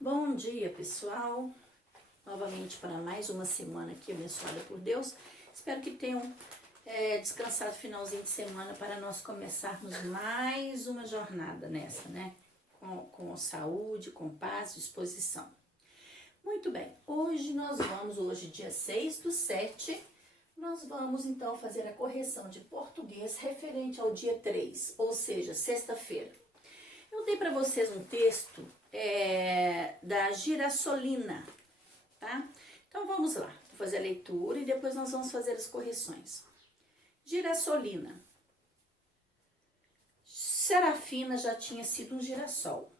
Bom dia, pessoal. Novamente para mais uma semana aqui abençoada por Deus. Espero que tenham descansado finalzinho de semana para nós começarmos mais uma jornada nessa, né? Com saúde, com paz, disposição. Muito bem, hoje dia 6/7, nós vamos então fazer a correção de português referente ao dia 3, ou seja, sexta-feira. Eu dei para vocês um texto da Girassolina, tá? Então vamos lá, vou fazer a leitura e depois nós vamos fazer as correções. Girassolina. Serafina já tinha sido um girassol,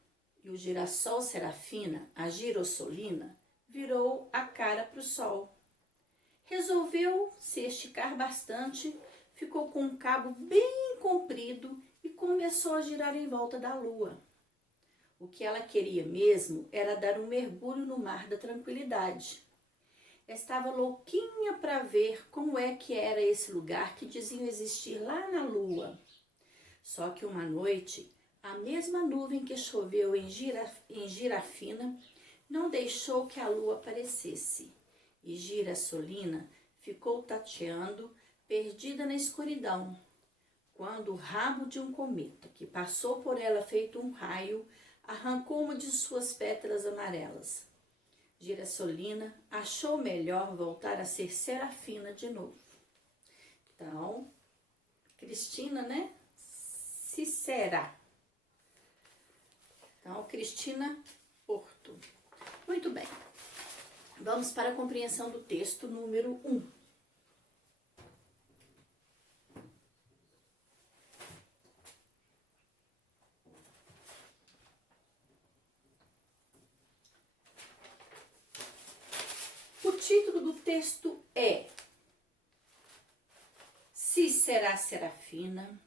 e o girassol Serafina, a girassolina, virou a cara para o sol. Resolveu se esticar bastante, ficou com um cabo bem comprido e começou a girar em volta da lua. O que ela queria mesmo era dar um mergulho no mar da tranquilidade. Estava louquinha para ver como é que era esse lugar que diziam existir lá na lua. Só que uma noite, a mesma nuvem que choveu em Girafina não deixou que a lua aparecesse. E Girassolina ficou tateando, perdida na escuridão, quando o rabo de um cometa, que passou por ela feito um raio, arrancou uma de suas pétalas amarelas. Girassolina achou melhor voltar a ser Serafina de novo. Então, Cristina, né? Cicera. Então, Cristina Porto. Muito bem. Vamos para a compreensão do texto número 1. O título do texto é Cicera Serafina,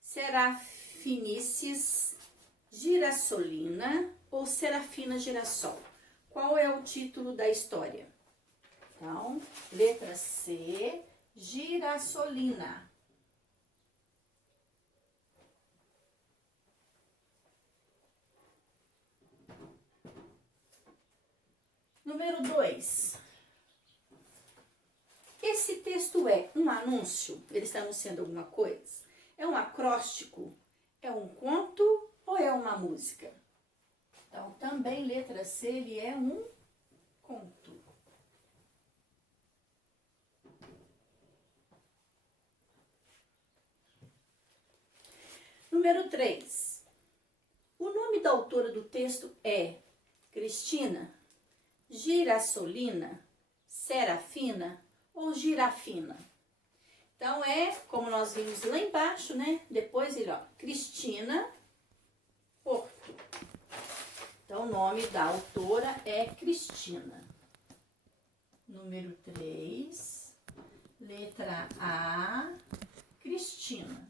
Serafinices, Girassolina ou Serafina Girassol. Qual é o título da história? Então, letra C, Girassolina. Número 2. Esse texto é um anúncio? Ele está anunciando alguma coisa? É um acróstico? É um conto ou é uma música? Então, também letra C, ele é um conto. Número 3. O nome da autora do texto é Cristina, Girassolina, Serafina ou Girafina? Então, como nós vimos lá embaixo, né? Depois ele, Cristina Porto. Então, o nome da autora é Cristina. Número 3, letra A, Cristina.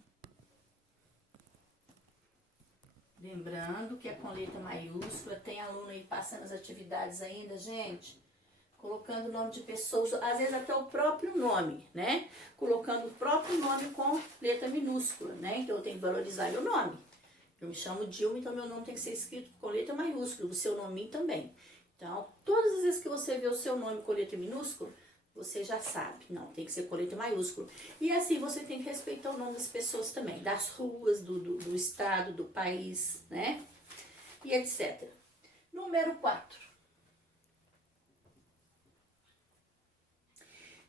Lembrando que é com letra maiúscula, tem aluno aí passando as atividades ainda, gente, colocando o nome de pessoas, às vezes até o próprio nome, né? Colocando o próprio nome com letra minúscula, né? Então, eu tenho que valorizar meu nome. Eu me chamo Dilma, então meu nome tem que ser escrito com letra maiúscula, o seu nome também. Então, todas as vezes que você vê o seu nome com letra minúscula, você já sabe, não, tem que ser com letra maiúscula. E assim você tem que respeitar o nome das pessoas também, das ruas, do estado, do país, né? E etc. Número 4.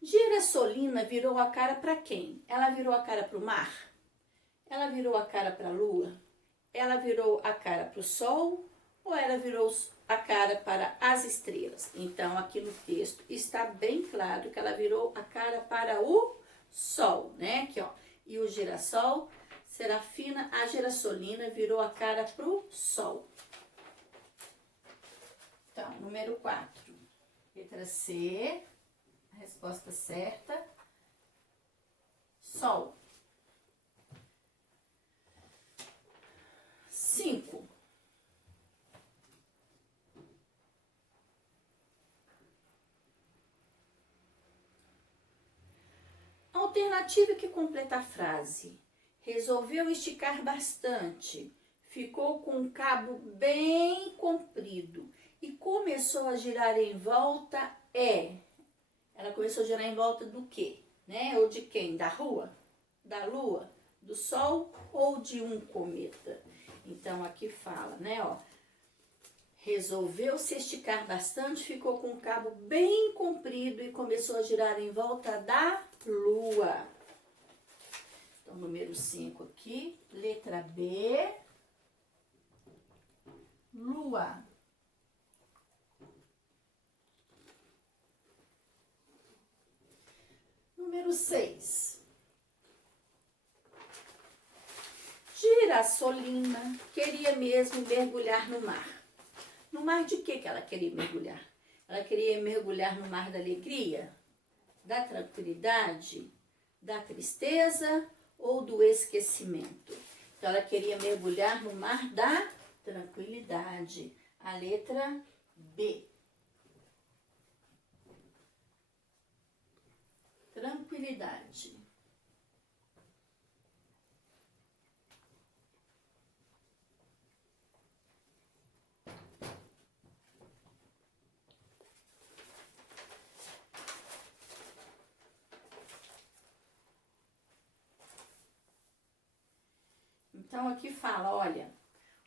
Girassolina virou a cara para quem? Ela virou a cara para o mar? Ela virou a cara para a lua? Ela virou a cara para o sol ou ela virou a cara para as estrelas? Então, aqui no texto está bem claro que ela virou a cara para o sol, né? Aqui, E o girassol, Serafina, a Girassolina virou a cara para o sol. Então, número 4. Letra C, a resposta certa. Sol. 5. A alternativa que completa a frase. Resolveu esticar bastante. Ficou com um cabo bem comprido e começou a girar em volta Ela começou a girar em volta do quê? Né? Ou de quem? Da rua? Da lua? Do sol? Ou de um cometa? Então, aqui fala, né, ó. Resolveu se esticar bastante, ficou com o cabo bem comprido e começou a girar em volta da lua. Então, número 5 aqui, letra B, lua. Número 6. Girassolina queria mesmo mergulhar no mar. No mar de que ela queria mergulhar? Ela queria mergulhar no mar da alegria, da tranquilidade, da tristeza ou do esquecimento? Então, ela queria mergulhar no mar da tranquilidade. A letra B. Tranquilidade. Então, aqui fala, olha,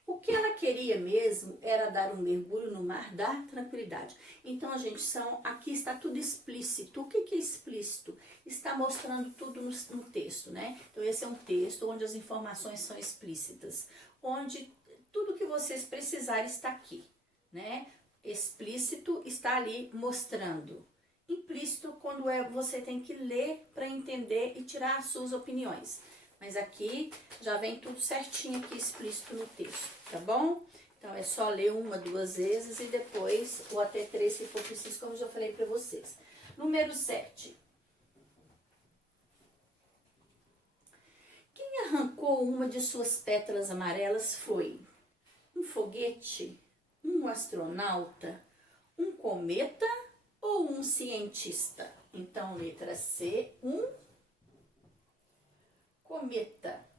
o que ela queria mesmo era dar um mergulho no mar da tranquilidade. Então, gente, aqui está tudo explícito. O que é explícito? Está mostrando tudo no texto, né? Então, esse é um texto onde as informações são explícitas, onde tudo que vocês precisarem está aqui, né? Explícito está ali mostrando. Implícito, quando você tem que ler para entender e tirar as suas opiniões. Mas aqui já vem tudo certinho aqui explícito no texto, tá bom? Então é só ler 1, 2 vezes e depois, ou até 3 se for preciso, como eu já falei para vocês. Número 7. Quem arrancou uma de suas pétalas amarelas foi um foguete, um astronauta, um cometa ou um cientista? Então, letra C, um cometa.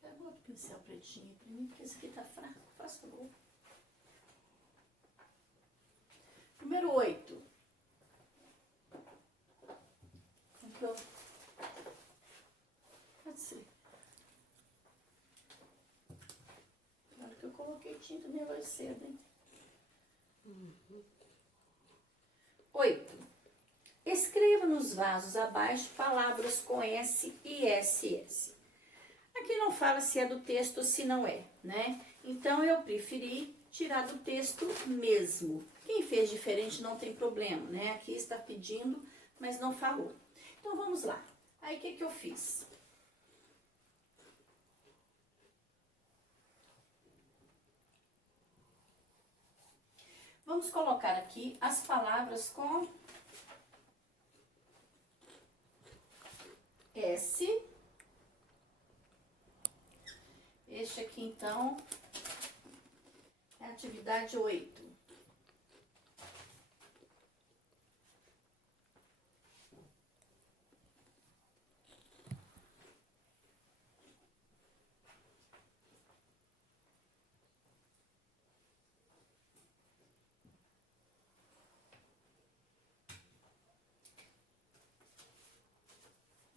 Pega outro pincel pretinho pra mim, porque esse aqui tá fraco, faça favor. Número 8. Comprou? Pode ser. Na hora que eu coloquei tinta meio mais cedo, hein? 8. Escreva nos vasos abaixo palavras com S e SS. Aqui não fala se é do texto ou se não é, né? Então, eu preferi tirar do texto mesmo. Quem fez diferente não tem problema, né? Aqui está pedindo, mas não falou. Então, vamos lá. Aí, o que eu fiz? Vamos colocar aqui as palavras com S. Este aqui, então, é a atividade 8.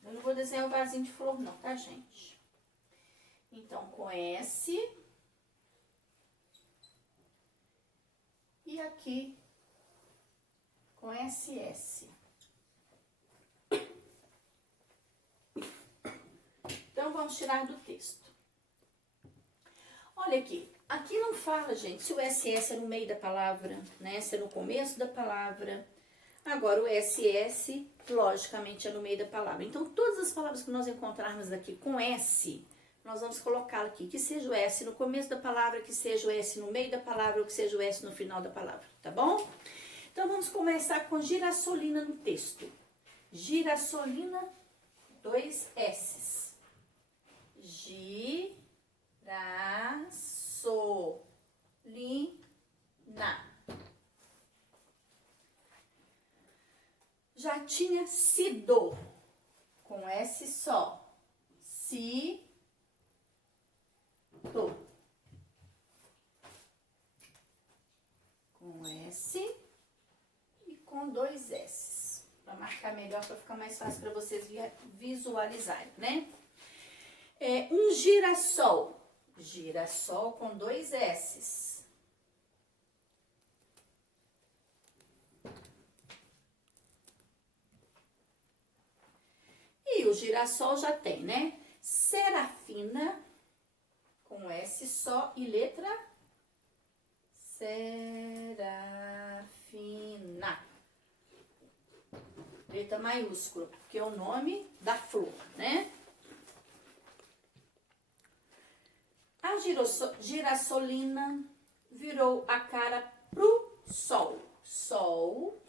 Eu não vou desenhar o vasinho de flor não, tá, gente? Então, com S. E aqui, com SS. Então, vamos tirar do texto. Olha aqui. Aqui não fala, gente, se o SS é no meio da palavra, né? Se é no começo da palavra. Agora, o SS, logicamente, é no meio da palavra. Então, todas as palavras que nós encontrarmos aqui com S, nós vamos colocá-la aqui. Que seja o S no começo da palavra, que seja o S no meio da palavra, ou que seja o S no final da palavra, tá bom? Então, vamos começar com girassolina no texto. Girassolina, 2 S's. Girassolina. Já tinha sido, com S só. Sido. Com S e com 2 S. Para marcar melhor, para ficar mais fácil para vocês visualizarem, né? Um girassol. Girassol com 2 S's. E o girassol já tem, né? Serafina, com S só e letra Serafina. Letra maiúscula, porque é o nome da flor, né? A girassolina virou a cara pro sol. Sol.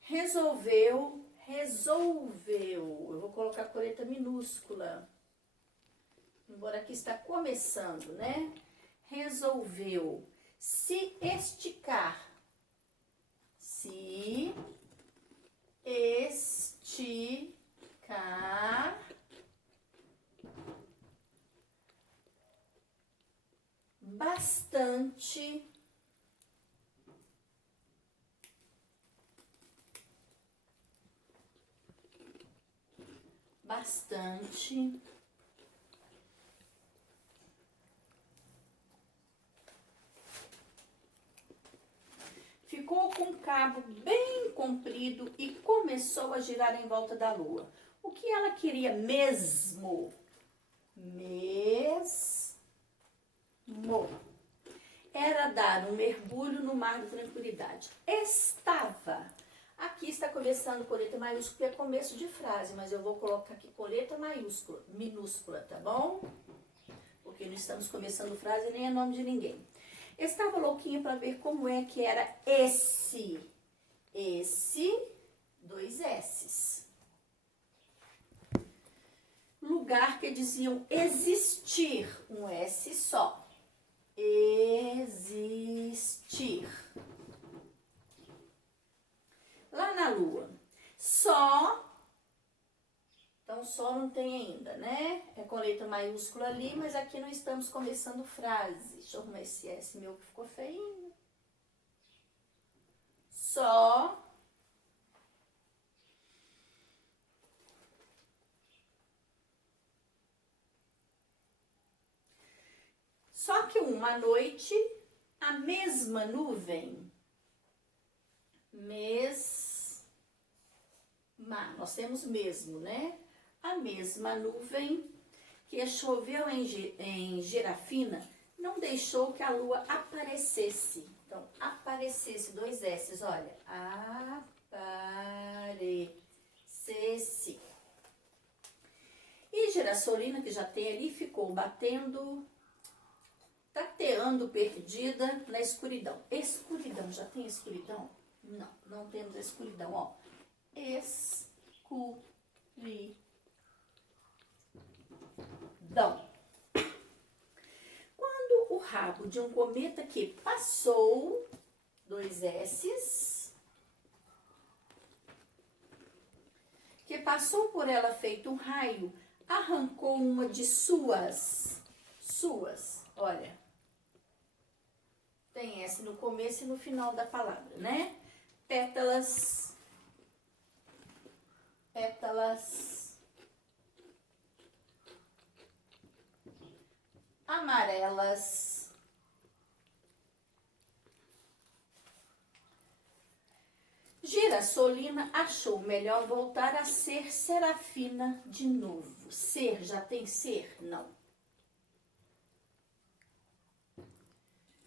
Resolveu. Eu vou colocar coleta minúscula. Embora aqui está começando, né? Resolveu se esticar. Se esticar bastante ficou com o cabo bem comprido e começou a girar em volta da lua. O que ela queria mesmo? Era dar um mergulho no mar da tranquilidade. Aqui está começando coleta maiúscula, que é começo de frase, mas eu vou colocar aqui coleta minúscula, tá bom? Porque não estamos começando frase, nem é nome de ninguém. Estava louquinha para ver como é que era esse, 2 S's. Lugar que diziam existir, um S só. Existir. Lá na lua. Só. Então, só não tem ainda, né? É com letra maiúscula ali, mas aqui não estamos começando frase. Deixa eu arrumar esse S meu que ficou feinho. Só. Só que uma noite, a mesma nuvem. Nós temos mesmo, né? A mesma nuvem que choveu em Girafina não deixou que a lua aparecesse. Então, aparecesse, 2 S's, olha. Aparecesse. E Girassolina, que já tem ali, ficou batendo, tateando perdida na escuridão. Escuridão, já tem escuridão? Não, não temos escuridão, ó. Escuridão. Quando o rabo de um cometa que passou, 2 S's, que passou por ela feito um raio, arrancou uma de suas, olha, tem S no começo e no final da palavra, né? Pétalas amarelas. Girassolina achou melhor voltar a ser Serafina de novo. Ser, já tem ser? Não.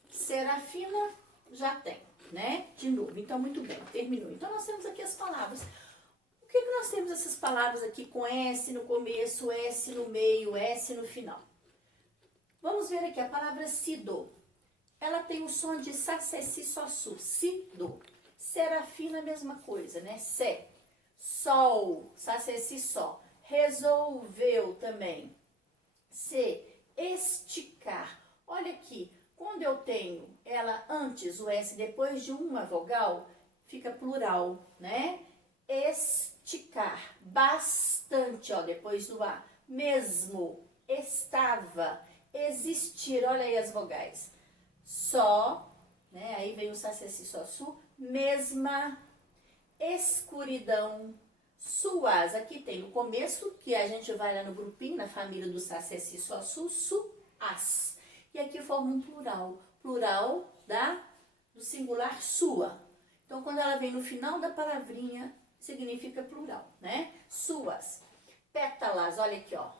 Serafina já tem, né? De novo. Então, muito bem, terminou. Então, nós temos aqui as palavras. O que nós temos essas palavras aqui com S no começo, S no meio, S no final? Vamos ver aqui a palavra sido. ela tem o som de Sá, Sé, Si, Sol, Su, Si, Do. Serafina, mesma coisa, né? Sé, Sol, Sá, Sé, Si, Sol. Resolveu também. Se, esticar. Olha aqui, quando eu tenho ela antes, o S depois de uma vogal, fica plural, né? Esticar, bastante, ó, depois do A. Mesmo, estava, existir, olha aí as vogais. Só, né? Aí vem o Sá, Sé, Si, Sol, Su. Mesma, escuridão, suas. Aqui tem no começo, que a gente vai lá no grupinho, na família do Sá, Sé, Si, Sol, Su, Su, As. E aqui forma um plural. Plural do singular sua. Então, quando ela vem no final da palavrinha, significa plural, né? Suas. Pétalas, olha aqui, ó.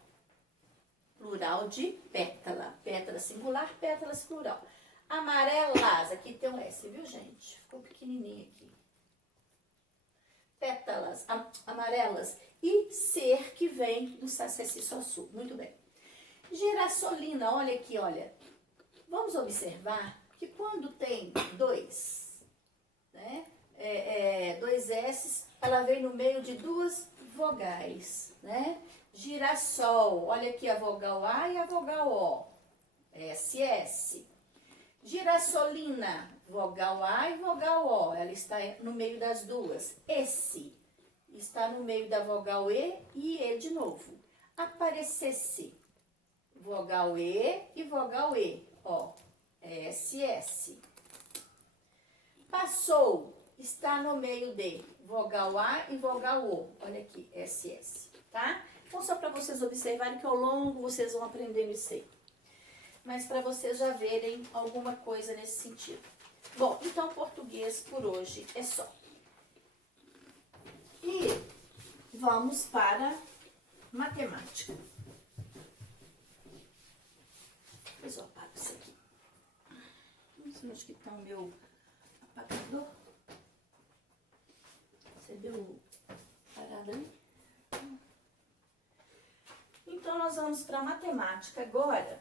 Plural de pétala. Pétala singular, pétalas plural. Amarelas, aqui tem um S, viu, gente? Ficou pequenininho aqui. Pétalas amarelas. E ser, que vem do Sá, Sé, Si, Sol, Su. Muito bem. Girassolina, olha aqui, olha. Vamos observar que quando tem dois, né? Dois S's, ela vem no meio de duas vogais, né? Girassol, olha aqui a vogal A e a vogal O. SS. Girassolina, vogal A e vogal O, ela está no meio das duas. Esse está no meio da vogal E de novo. Aparecesse, vogal e vogal E, ó, SS. Passou, está no meio de vogal A e vogal O, olha aqui, SS, tá? Então, só para vocês observarem que ao longo vocês vão aprendendo isso aí. Mas para vocês já verem alguma coisa nesse sentido. Bom, então português por hoje é só. E vamos para matemática. Depois eu apago isso aqui. Não sei onde que está o meu apagador. Você deu parada aí? Então, nós vamos para matemática agora.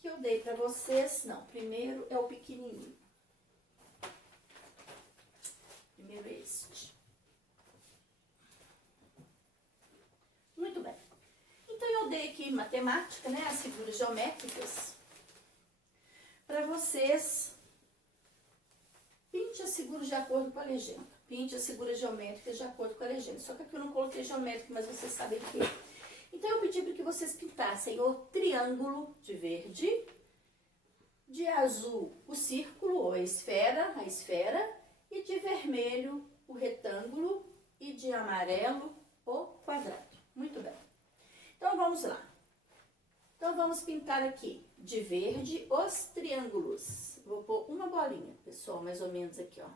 Que eu dei para vocês, não, primeiro é o pequenininho. Primeiro é este. Muito bem. Então, eu dei aqui matemática, né, as figuras geométricas, para vocês. Pinte as figuras de acordo com a legenda. Pinte as figuras geométricas de acordo com a legenda. Só que aqui eu não coloquei geométrica, mas vocês sabem o que é. Então, eu pedi para que vocês pintassem o triângulo de verde, de azul o círculo ou a esfera, e de vermelho o retângulo e de amarelo o quadrado. Muito bem. Então, vamos lá. Então, vamos pintar aqui de verde os triângulos. Vou pôr uma bolinha, pessoal, mais ou menos aqui, ó.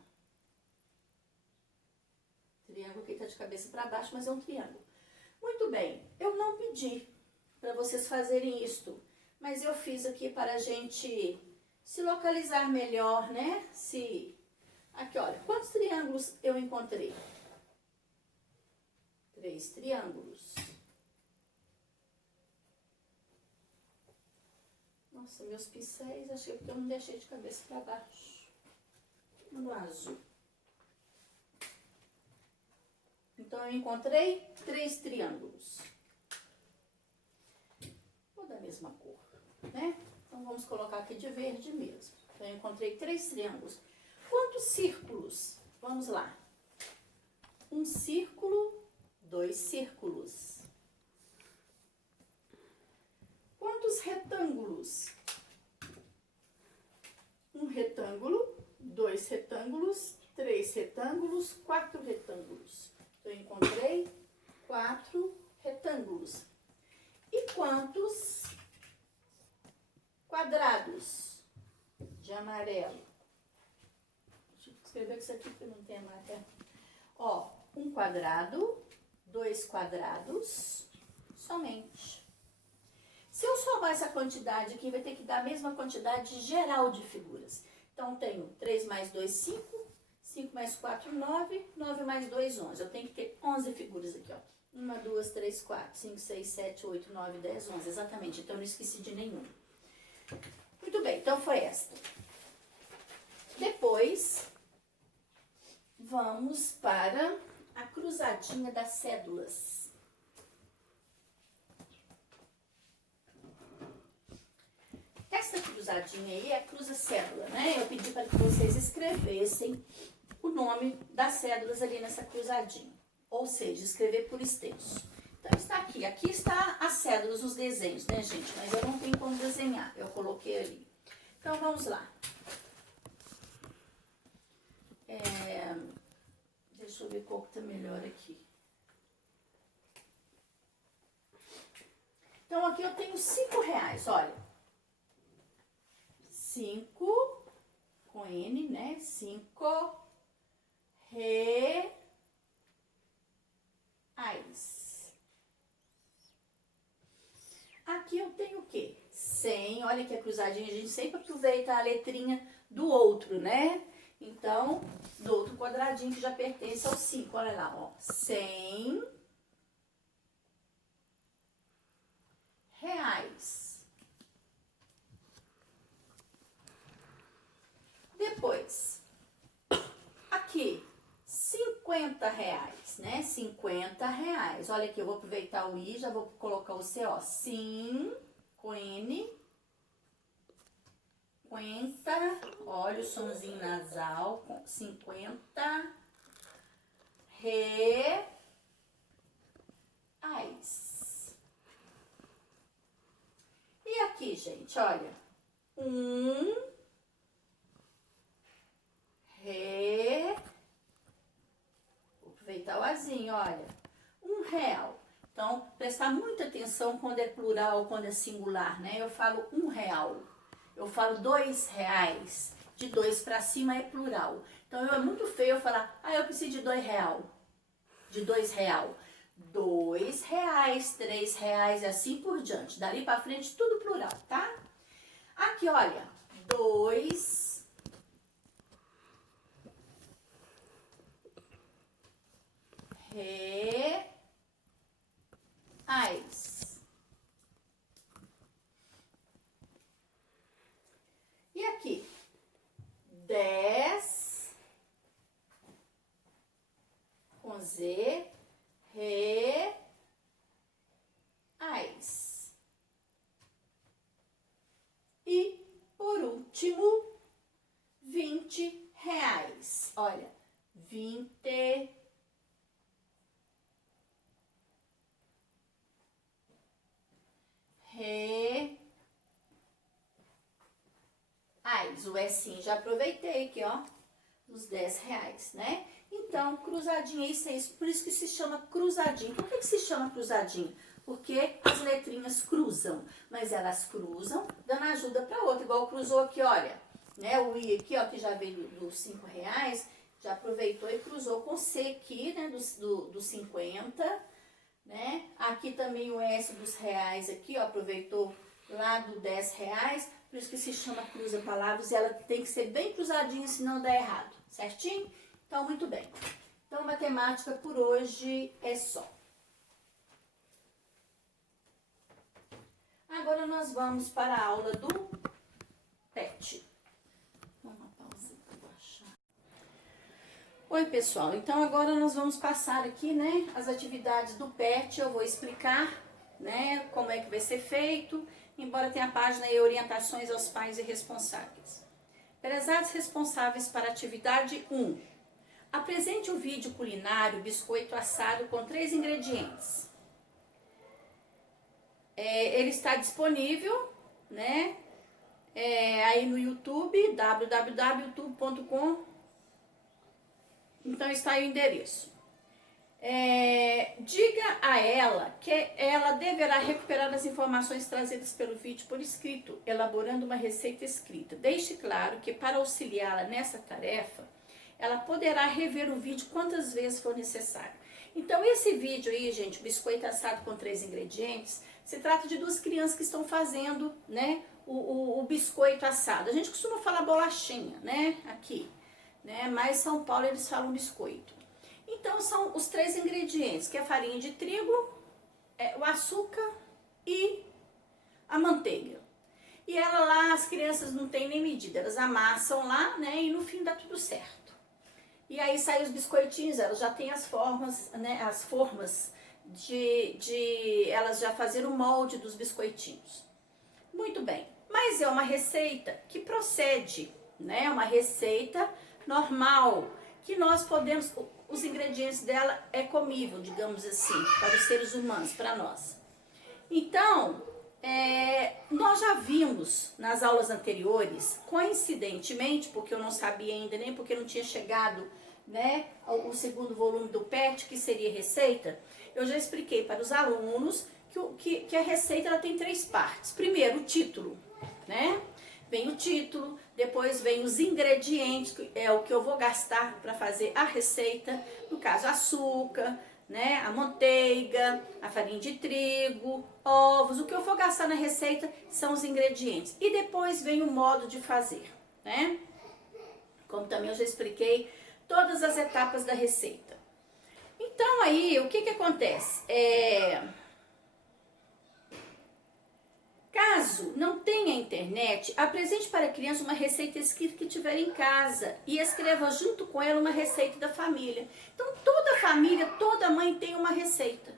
Triângulo que tá de cabeça para baixo, mas é um triângulo. Muito bem, eu não pedi para vocês fazerem isto, mas eu fiz aqui para a gente se localizar melhor, né? Aqui, olha, quantos triângulos eu encontrei? 3 triângulos. Nossa, meus pincéis, acho que é porque eu não deixei de cabeça para baixo. No azul. Então, eu encontrei 3 triângulos. Ou da mesma cor, né? Então, vamos colocar aqui de verde mesmo. Então, eu encontrei 3 triângulos. Quantos círculos? Vamos lá. Um círculo, 2 círculos. Quantos retângulos? Um retângulo, 2 retângulos, 3 retângulos, 4 retângulos. Então, eu encontrei 4 retângulos. E quantos quadrados de amarelo? Deixa eu escrever isso aqui porque não tem amarelo. Ó, um quadrado, 2 quadrados, somente. Se eu somar essa quantidade aqui, vai ter que dar a mesma quantidade geral de figuras. Então, tenho 3 mais 2, 5. 5 mais 4, 9. 9 mais 2, 11. Eu tenho que ter 11 figuras aqui, ó. 1, 2, 3, 4, 5, 6, 7, 8, 9, 10, 11. Exatamente. Então, eu não esqueci de nenhum. Muito Muito bem, então foi esta. Depois, vamos para a cruzadinha das cédulas. Essa cruzadinha aí é a cruza-cédula, né? Eu pedi para que vocês escrevessem o nome das cédulas ali nessa cruzadinha. Ou seja, escrever por extenso. Então, está aqui. Aqui está as cédulas, os desenhos, né, gente? Mas eu não tenho como desenhar. Eu coloquei ali. Então, vamos lá. Deixa eu ver qual que tá melhor aqui. Então, aqui eu tenho R$5, olha. 5 com N, né? 5 reais. Aqui eu tenho o quê? 100, olha que a cruzadinha, a gente sempre aproveita a letrinha do outro, né? Então, do outro quadradinho que já pertence ao 5, olha lá, ó. 100 reais. Depois, aqui, R$50, né? R$50. Olha aqui, eu vou aproveitar o I, já vou colocar o C, ó. Sim, com N. 50, olha o somzinho nasal, com 50 reais. E aqui, gente, olha, vou aproveitar o azinho, olha, R$1. Então, prestar muita atenção quando é plural, quando é singular, né? Eu falo R$1. Eu falo R$2. De 2 para cima é plural. Então, é muito feio eu falar, eu preciso de R$2. De R$2. R$2, R$3 e assim por diante. Dali para frente, tudo plural, tá? Aqui, olha, 2 reais. E aqui, 10 com Z, reais. E, por último, R$20. Olha, 20 reais. O Szinho já aproveitei aqui, ó, os R$10, né? Então, cruzadinha, isso é isso. Por isso que se chama cruzadinho. Por que se chama cruzadinho? Porque as letrinhas cruzam, mas elas cruzam dando ajuda para outra. Igual cruzou aqui, olha, né? O I aqui, ó, que já veio dos R$5, já aproveitou e cruzou com C aqui, né? Dos 50, né? Aqui também o S dos reais aqui, ó, aproveitou lá do R$10. Por isso que se chama cruza palavras e ela tem que ser bem cruzadinha, senão dá errado, certinho? Então, muito bem. Então, matemática por hoje é só. Agora nós vamos para a aula do PET. Vamos uma pausa para baixar. Oi, pessoal. Então, agora nós vamos passar aqui, né, as atividades do PET. Eu vou explicar, né, como é que vai ser feito, embora tenha a página e orientações aos pais e responsáveis. Prezados responsáveis para a atividade 1. Apresente o vídeo culinário biscoito assado com 3 ingredientes. Ele está disponível, né, aí no YouTube, www.youtube.com. Então está aí o endereço. Diga a ela que ela deverá recuperar as informações trazidas pelo vídeo por escrito, elaborando uma receita escrita. Deixe claro que para auxiliá-la nessa tarefa, ela poderá rever o vídeo quantas vezes for necessário. Então, esse vídeo aí, gente, biscoito assado com 3 ingredientes, se trata de 2 crianças que estão fazendo, né, o biscoito assado. A gente costuma falar bolachinha, né, aqui, né, mas em São Paulo eles falam biscoito. Então, são os 3 ingredientes, que é a farinha de trigo, o açúcar e a manteiga. E ela lá, as crianças não têm nem medida, elas amassam lá, né, e no fim dá tudo certo. E aí saem os biscoitinhos, elas já têm as formas, né, as formas de elas já fazerem o molde dos biscoitinhos. Muito bem, mas é uma receita que procede, né, uma receita normal, que nós podemos, os ingredientes dela é comível, digamos assim, para os seres humanos, para nós. Então, nós já vimos nas aulas anteriores, coincidentemente, porque eu não sabia ainda, nem porque não tinha chegado, né, o segundo volume do PET, que seria receita, eu já expliquei para os alunos que a receita ela tem 3 partes. Primeiro, o título, né? Vem o título, depois vem os ingredientes, que é o que eu vou gastar para fazer a receita, no caso, açúcar, né, a manteiga, a farinha de trigo, ovos, o que eu vou gastar na receita são os ingredientes. E depois vem o modo de fazer, né? Como também eu já expliquei todas as etapas da receita. Então aí, o que acontece? Caso não tenha internet, apresente para a criança uma receita escrita que tiver em casa e escreva junto com ela uma receita da família. Então toda família, toda mãe tem uma receita.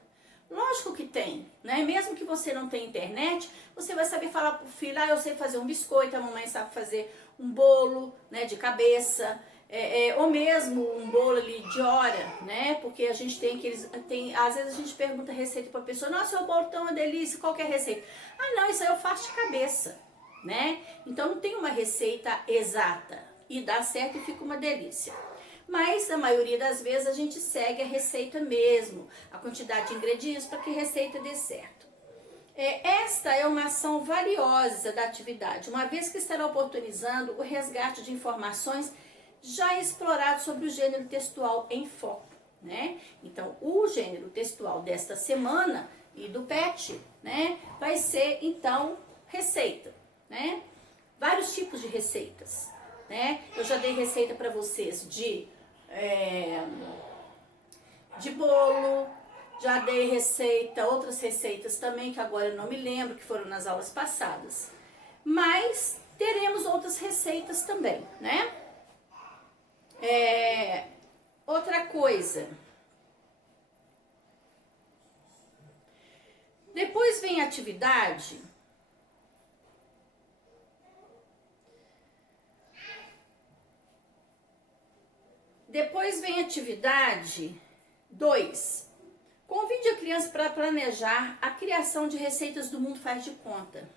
Lógico que tem, né? Mesmo que você não tenha internet, você vai saber falar pro filho, eu sei fazer um biscoito, a mamãe sabe fazer um bolo, né, de cabeça, ou mesmo um bolo ali de hora, né? Porque a gente às vezes a gente pergunta a receita para a pessoa, nossa, o bolo tá uma delícia, qual que é a receita? Ah, não, isso aí eu faço de cabeça, né? Então não tem uma receita exata e dá certo e fica uma delícia. Mas na maioria das vezes a gente segue a receita mesmo, a quantidade de ingredientes para que a receita dê certo. Esta é uma ação valiosa da atividade, uma vez que estará oportunizando o resgate de informações já exploradas sobre o gênero textual em foco, né? Então, o gênero textual desta semana e do PET, né, vai ser, então, receita, né? Vários tipos de receitas, né? Eu já dei receita para vocês de bolo, já dei outras receitas também, que agora eu não me lembro, que foram nas aulas passadas. Mas teremos outras receitas também, né? Outra coisa. Depois vem a atividade. Depois vem a atividade 2. Convide a criança para planejar a criação de receitas do mundo faz de conta,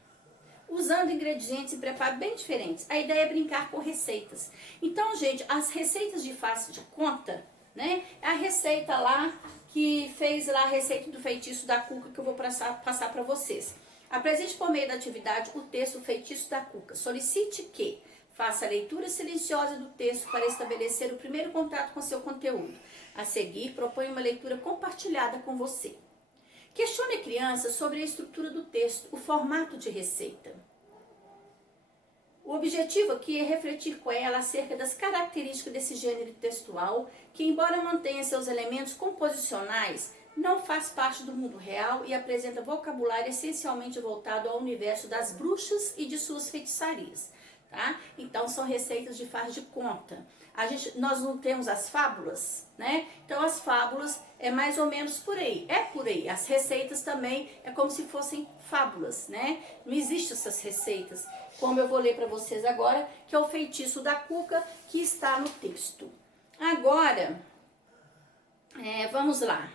usando ingredientes e preparo bem diferentes. A ideia é brincar com receitas. Então, gente, as receitas de faz de conta, né? É a receita lá que fez lá a receita do feitiço da cuca que eu vou passar para vocês. Apresente por meio da atividade o texto Feitiço da Cuca. Solicite que faça a leitura silenciosa do texto para estabelecer o primeiro contato com seu conteúdo. A seguir, proponha uma leitura compartilhada com você. Questione a criança sobre a estrutura do texto, o formato de receita. O objetivo aqui é refletir com ela acerca das características desse gênero textual, que, embora mantenha seus elementos composicionais, não faz parte do mundo real e apresenta vocabulário essencialmente voltado ao universo das bruxas e de suas feitiçarias. Tá? Então são receitas de faz de conta. Nós não temos as fábulas, né? Então as fábulas é mais ou menos por aí. É por aí. As receitas também é como se fossem fábulas, né? Não existem essas receitas, como eu vou ler para vocês agora, que é o feitiço da cuca que está no texto. Agora, vamos lá.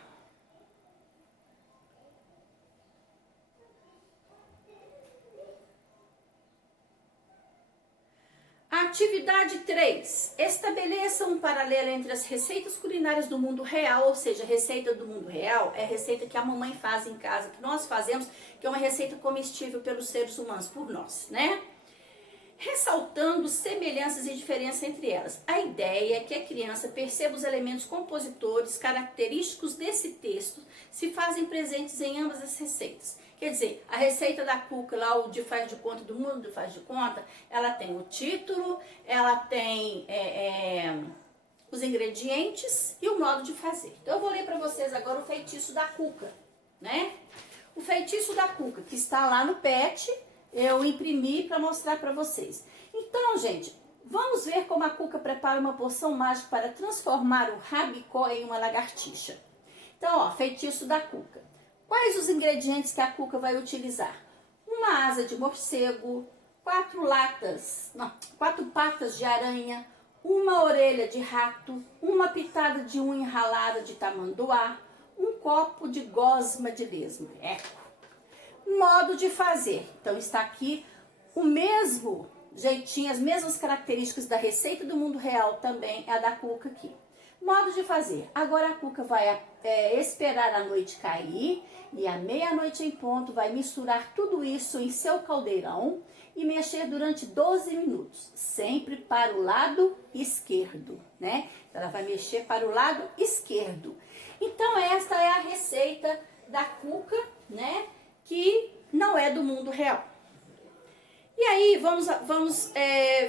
Atividade 3. Estabeleça um paralelo entre as receitas culinárias do mundo real, ou seja, a receita do mundo real é a receita que a mamãe faz em casa, que nós fazemos, que é uma receita comestível pelos seres humanos, por nós, né? Ressaltando semelhanças e diferenças entre elas. A ideia é que a criança perceba os elementos compositores característicos desse texto se fazem presentes em ambas as receitas. Quer dizer, a receita da cuca, lá o de faz de conta, do mundo de faz de conta, ela tem o título, ela tem os ingredientes e o modo de fazer. Então eu vou ler para vocês agora o feitiço da cuca, né? O feitiço da cuca, que está lá no PET, eu imprimi para mostrar para vocês. Então, gente, vamos ver como a Cuca prepara uma poção mágica para transformar o rabicó em uma lagartixa. Então, ó, feitiço da Cuca. Quais os ingredientes que a Cuca vai utilizar? Uma asa de morcego, 4 patas de aranha, uma orelha de rato, uma pitada de unha ralada de tamanduá, um copo de gosma de lesma. Modo de fazer. Então está aqui o mesmo jeitinho, as mesmas características da receita do mundo real também é a da Cuca aqui. Modo de fazer. Agora a Cuca vai esperar a noite cair e à meia-noite em ponto vai misturar tudo isso em seu caldeirão e mexer durante 12 minutos, sempre para o lado esquerdo, né? Ela vai mexer para o lado esquerdo. Então esta é a receita da Cuca, né? Que não é do mundo real. E aí, vamos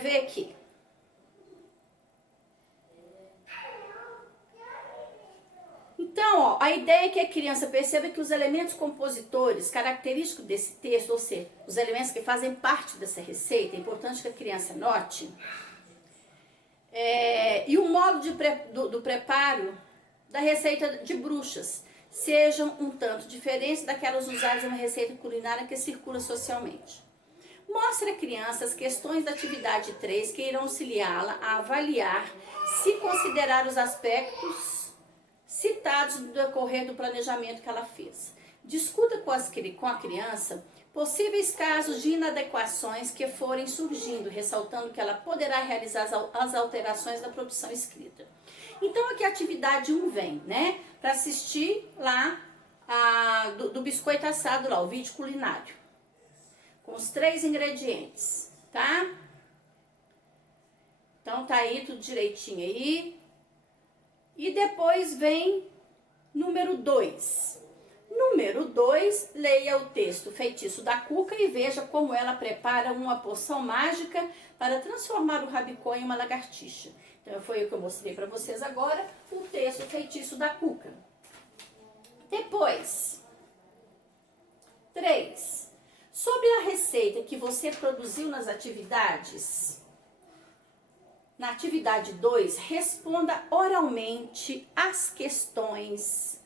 ver aqui. Então, ó, a ideia é que a criança perceba que os elementos compositores característicos desse texto, ou seja, os elementos que fazem parte dessa receita, é importante que a criança note, e o modo do preparo da receita de bruxas sejam um tanto diferentes daquelas usadas em uma receita culinária que circula socialmente. Mostre à criança as questões da atividade 3 que irão auxiliá-la a avaliar se considerar os aspectos citados no decorrer do planejamento que ela fez. Discuta com a criança possíveis casos de inadequações que forem surgindo, ressaltando que ela poderá realizar as alterações da produção escrita. Então aqui a atividade 1 vem, né? Para assistir lá do biscoito assado lá, o vídeo culinário. Com os 3 ingredientes, tá? Então tá aí tudo direitinho aí. E depois vem número 2. Número 2, leia o texto Feitiço da Cuca e veja como ela prepara uma poção mágica para transformar o rabicó em uma lagartixa. Então foi o que eu mostrei para vocês agora, o texto Feitiço da Cuca. Depois, 3. Sobre a receita que você produziu nas atividades, na atividade 2, responda oralmente as questões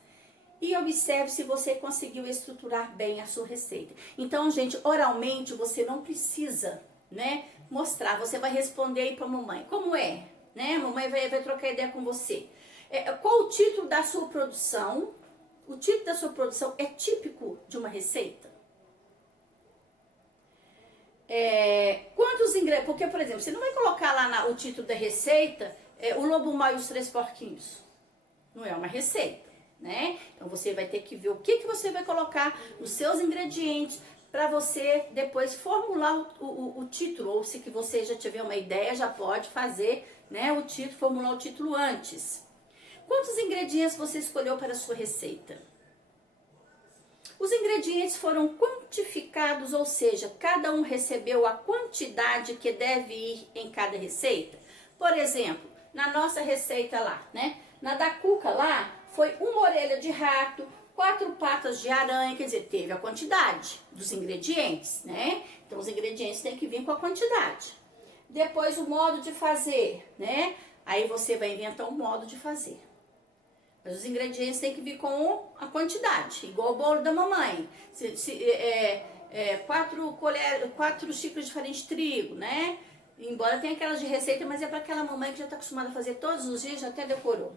e observe se você conseguiu estruturar bem a sua receita. Então, gente, oralmente você não precisa, né, mostrar. Você vai responder aí para a mamãe. Como é? Né? A mamãe vai trocar ideia com você. Qual o título da sua produção? O título da sua produção é típico de uma receita? Quantos ingredientes? Porque, por exemplo, você não vai colocar lá o título da receita, o lobo mau e os 3 porquinhos. Não é uma receita, né? Então você vai ter que ver o que você vai colocar nos seus ingredientes para você depois formular o título. Ou se que você já tiver uma ideia, já pode fazer, né, o título, formular o título antes. Quantos ingredientes você escolheu para a sua receita? Os ingredientes foram quantificados, ou seja, cada um recebeu a quantidade que deve ir em cada receita. Por exemplo, na nossa receita lá, né? Na da Cuca lá, foi uma orelha de rato, 4 patas de aranha, quer dizer, teve a quantidade dos ingredientes, né? Então, os ingredientes têm que vir com a quantidade. Depois, o modo de fazer, né? Aí você vai inventar um modo de fazer. Mas os ingredientes têm que vir com a quantidade, igual o bolo da mamãe. 4 xícaras diferentes de trigo, né? Embora tenha aquelas de receita, mas é para aquela mamãe que já está acostumada a fazer todos os dias, já até decorou.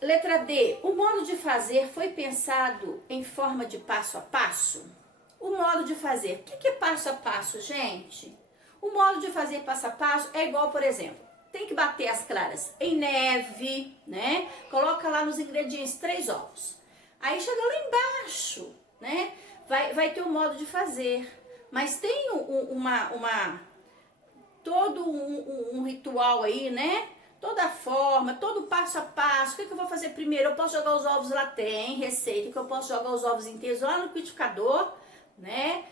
Letra D. O modo de fazer foi pensado em forma de passo a passo? O modo de fazer. O que é passo a passo, gente? O modo de fazer passo a passo é igual, por exemplo, tem que bater as claras em neve, né? Coloca lá nos ingredientes 3 ovos. Aí chega lá embaixo, né? Vai ter um modo de fazer. Mas tem todo um ritual aí, né? Toda a forma, todo passo a passo. O que eu vou fazer primeiro? Eu posso jogar os ovos lá, tem receita que eu posso jogar os ovos inteiros lá no liquidificador, né?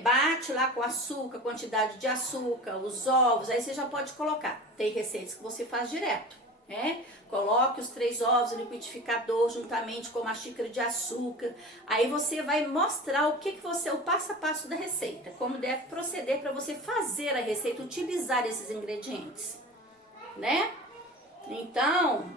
Bate lá com açúcar, quantidade de açúcar, os ovos, aí você já pode colocar. Tem receitas que você faz direto, né? Coloque os 3 ovos no liquidificador juntamente com uma xícara de açúcar. Aí você vai mostrar o passo a passo da receita, como deve proceder para você fazer a receita, utilizar esses ingredientes, né? Então,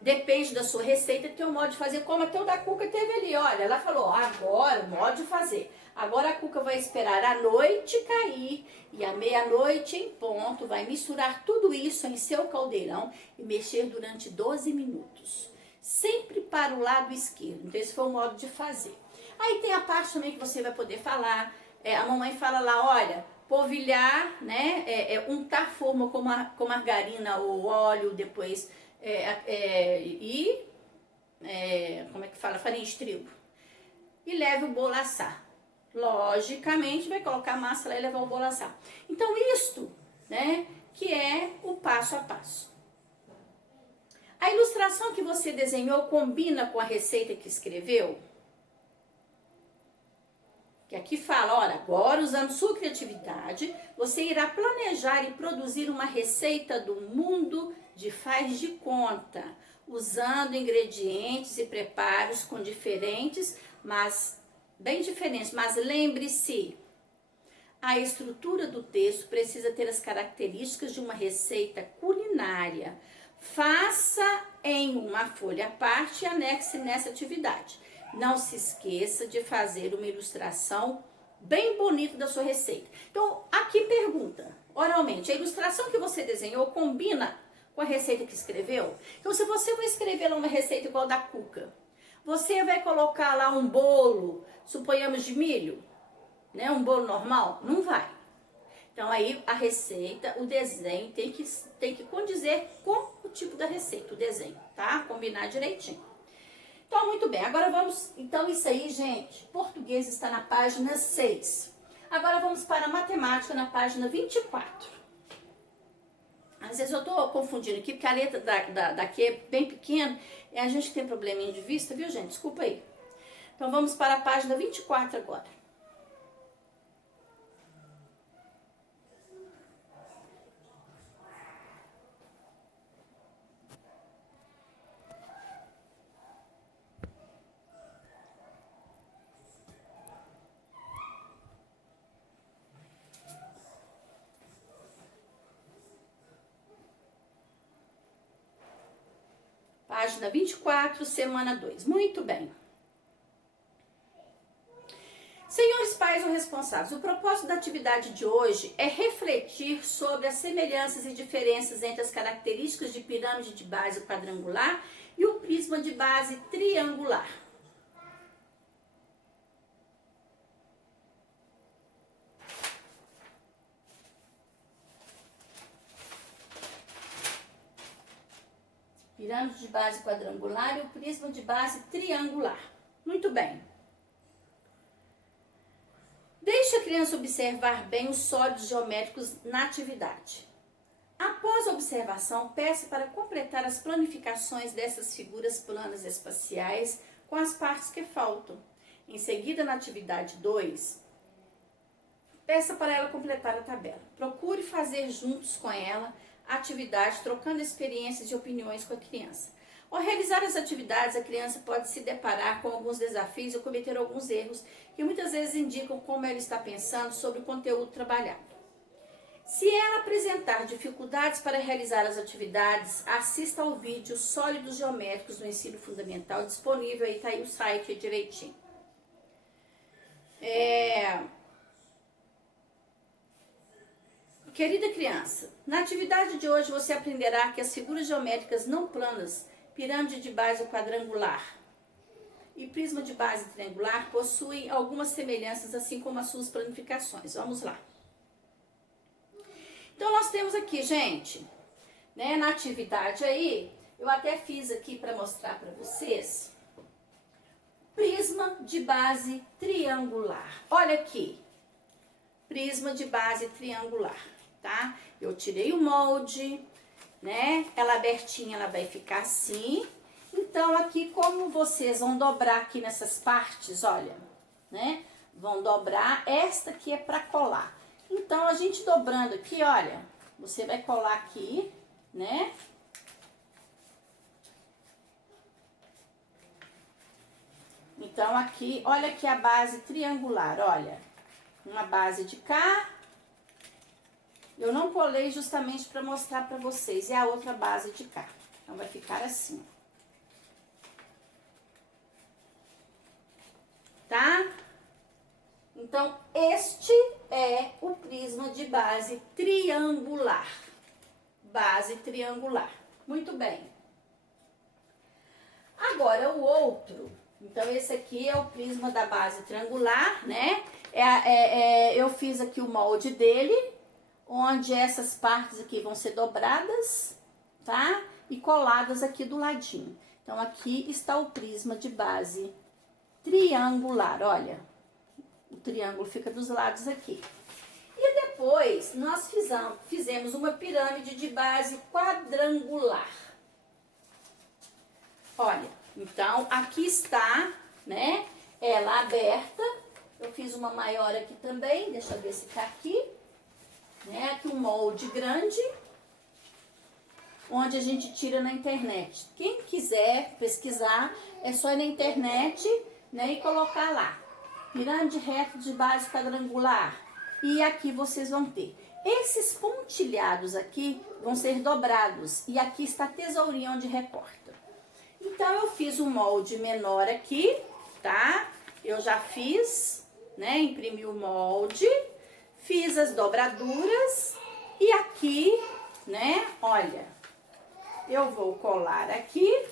depende da sua receita, teu modo de fazer, como até o da Cuca teve ali, olha, ela falou, agora, modo de fazer. Agora a Cuca vai esperar a noite cair e à meia-noite em ponto vai misturar tudo isso em seu caldeirão e mexer durante 12 minutos. Sempre para o lado esquerdo. Então esse foi o modo de fazer. Aí tem a parte também que você vai poder falar. A mamãe fala lá, olha, polvilhar, né? Untar a forma com margarina ou óleo, depois como é que fala? Farinha de trigo. E leve o bolo a assar. Logicamente, vai colocar a massa lá e levar o bolo a assar. Então, isto, né, que é o passo a passo. A ilustração que você desenhou combina com a receita que escreveu? Que aqui fala, olha, agora usando sua criatividade, você irá planejar e produzir uma receita do mundo de faz de conta, usando ingredientes e preparos com bem diferentes, mas lembre-se, a estrutura do texto precisa ter as características de uma receita culinária. Faça em uma folha à parte e anexe nessa atividade. Não se esqueça de fazer uma ilustração bem bonita da sua receita. Então, aqui pergunta, oralmente, a ilustração que você desenhou combina com a receita que escreveu? Então, se você vai escrever lá uma receita igual da Cuca, você vai colocar lá um bolo, suponhamos de milho, né? Um bolo normal? Não vai. Então, aí a receita, o desenho tem que condizer com o tipo da receita, o desenho, tá? Combinar direitinho. Então, muito bem. Agora vamos... Então, isso aí, gente, português está na página 6. Agora vamos para a matemática na página 24. Às vezes eu tô confundindo aqui, porque a letra daqui é bem pequena e a gente tem probleminha de vista, viu, gente? Desculpa aí. Então, vamos para a página 24 agora. Página 24, semana 2. Muito bem. Senhores pais ou responsáveis, o propósito da atividade de hoje é refletir sobre as semelhanças e diferenças entre as características de pirâmide de base quadrangular e o prisma de base triangular. Pirâmide de base quadrangular e o prisma de base triangular. Muito bem. Deixe a criança observar bem os sólidos geométricos na atividade. Após a observação, peça para completar as planificações dessas figuras planas espaciais com as partes que faltam. Em seguida, na atividade 2, peça para ela completar a tabela. Procure fazer juntos com ela a atividade, trocando experiências e opiniões com a criança. Ao realizar as atividades, a criança pode se deparar com alguns desafios e cometer alguns erros que muitas vezes indicam como ela está pensando sobre o conteúdo trabalhado. Se ela apresentar dificuldades para realizar as atividades, assista ao vídeo Sólidos Geométricos do Ensino Fundamental, disponível aí, tá aí o site direitinho. Querida criança, na atividade de hoje você aprenderá que as figuras geométricas não planas, pirâmide de base quadrangular e prisma de base triangular possuem algumas semelhanças, assim como as suas planificações. Vamos lá. Então, nós temos aqui, gente, né, na atividade aí, eu até fiz aqui para mostrar para vocês, prisma de base triangular. Olha aqui, prisma de base triangular, tá? Eu tirei o molde, né? Ela abertinha, ela vai ficar assim. Então, aqui, como vocês vão dobrar aqui nessas partes, olha, né? Vão dobrar, esta aqui é para colar. Então, a gente dobrando aqui, olha, você vai colar aqui, né? Então, aqui, olha aqui a base triangular, olha. Uma base de cá. Eu não colei justamente para mostrar para vocês. E a outra base de cá. Então, vai ficar assim. Tá? Então, este é o prisma de base triangular. Base triangular. Muito bem. Agora, o outro. Então, esse aqui é o prisma da base triangular, né? Eu fiz aqui o molde dele, onde essas partes aqui vão ser dobradas, tá? E coladas aqui do ladinho. Então, aqui está o prisma de base triangular, olha. O triângulo fica dos lados aqui. E depois, nós fizemos uma pirâmide de base quadrangular. Olha, então, aqui está, né, ela aberta. Eu fiz uma maior aqui também, deixa eu ver se tá aqui. Né, aqui um molde grande, onde a gente tira na internet. Quem quiser pesquisar, é só ir na internet, né, e colocar lá. Pirâmide reta de base quadrangular. E aqui vocês vão ter. Esses pontilhados aqui vão ser dobrados. E aqui está a tesourinha onde recorta. Então, eu fiz um molde menor aqui, tá? Eu já fiz, né? Imprimi o molde, fiz as dobraduras. E aqui, né? Olha, eu vou colar aqui.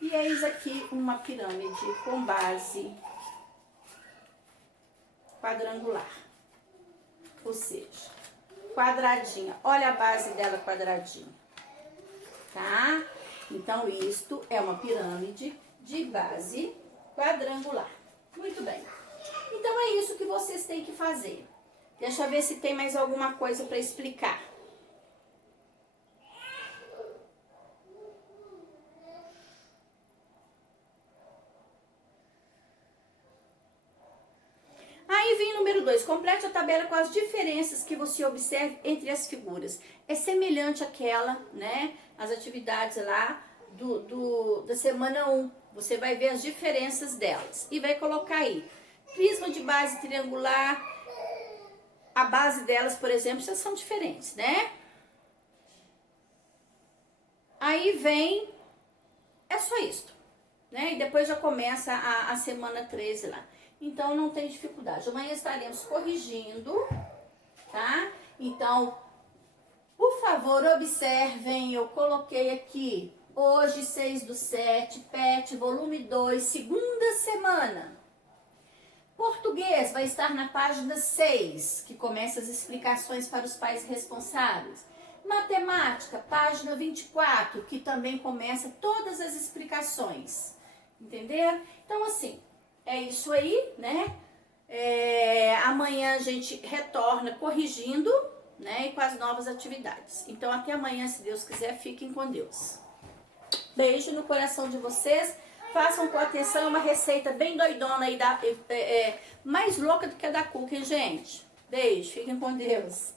E eis aqui uma pirâmide com base quadrangular. Ou seja, quadradinha. Olha a base dela quadradinha. Tá? Então, isto é uma pirâmide de base quadrangular. Muito bem. Então, é isso que vocês têm que fazer. Deixa eu ver se tem mais alguma coisa para explicar. Aí vem número 2, complete a tabela com as diferenças que você observa entre as figuras. É semelhante àquela, né, as atividades lá da semana 1. Você vai ver as diferenças delas e vai colocar aí. Prisma de base triangular, a base delas, por exemplo, já são diferentes, né? Aí vem, é só isso, né? E depois já começa a semana 13 lá. Então, não tem dificuldade. Amanhã estaremos corrigindo, tá? Então, por favor, observem, eu coloquei aqui, hoje, 6/7, PET, volume 2, segunda semana. Português vai estar na página 6, que começa as explicações para os pais responsáveis. Matemática, página 24, que também começa todas as explicações. Entenderam? Então, assim, é isso aí, né? Amanhã a gente retorna corrigindo, né? E com as novas atividades. Então, até amanhã, se Deus quiser, fiquem com Deus. Beijo no coração de vocês. Façam com atenção, é uma receita bem doidona aí, mais louca do que a da Cuca, hein, gente? Beijo, fiquem com Deus.